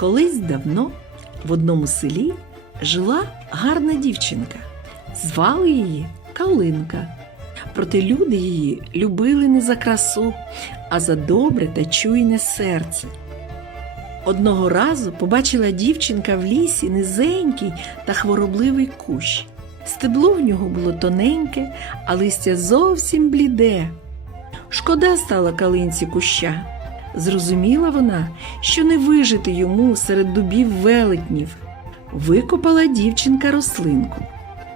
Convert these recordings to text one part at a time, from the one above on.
Колись давно в одному селі жила гарна дівчинка. Звали її Калинка. Проте люди її любили не за красу, а за добре та чуйне серце. Одного разу побачила дівчинка в лісі низенький та хворобливий кущ. Стебло в нього було тоненьке, а листя зовсім бліде. Шкода стала калинці куща. Зрозуміла вона, що не вижити йому серед дубів велетнів. Викопала дівчинка рослинку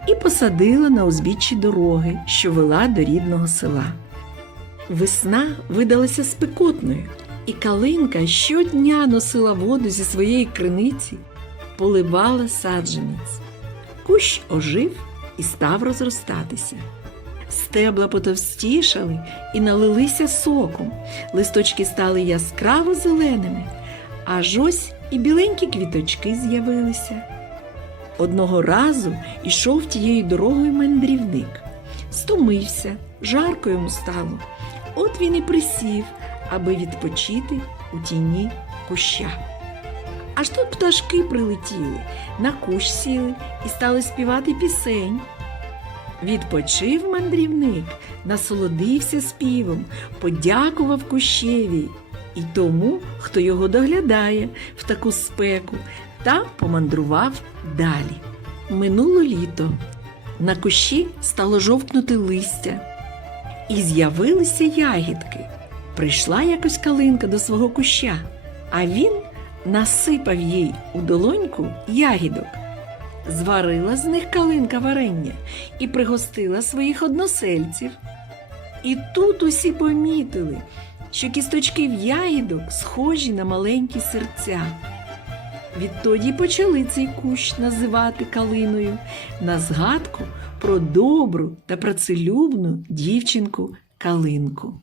і посадила на узбіччі дороги, що вела до рідного села. Весна видалася спекотною, і калинка щодня носила воду зі своєї криниці, поливала саджанець. Кущ ожив і став розростатися. Стебла потовстішали і налилися соком, листочки стали яскраво зеленими, аж ось і біленькі квіточки з'явилися. Одного разу ішов тією дорогою мандрівник. Стомився, жарко йому стало. От він і присів, аби відпочити у тіні куща. Аж тут пташки прилетіли, на кущ сіли і стали співати пісень. Відпочив мандрівник, насолодився співом, подякував кущеві і тому, хто його доглядає в таку спеку, та помандрував далі. Минуло літо. На кущі стало жовкнути листя, і з'явилися ягідки. Прийшла якось калинка до свого куща, а він насипав їй у долоньку ягідок. Зварила з них калинка варення і пригостила своїх односельців. І тут усі помітили, що кісточки в ягідок схожі на маленькі серця. Відтоді почали цей кущ називати калиною на згадку про добру та працелюбну дівчинку калинку.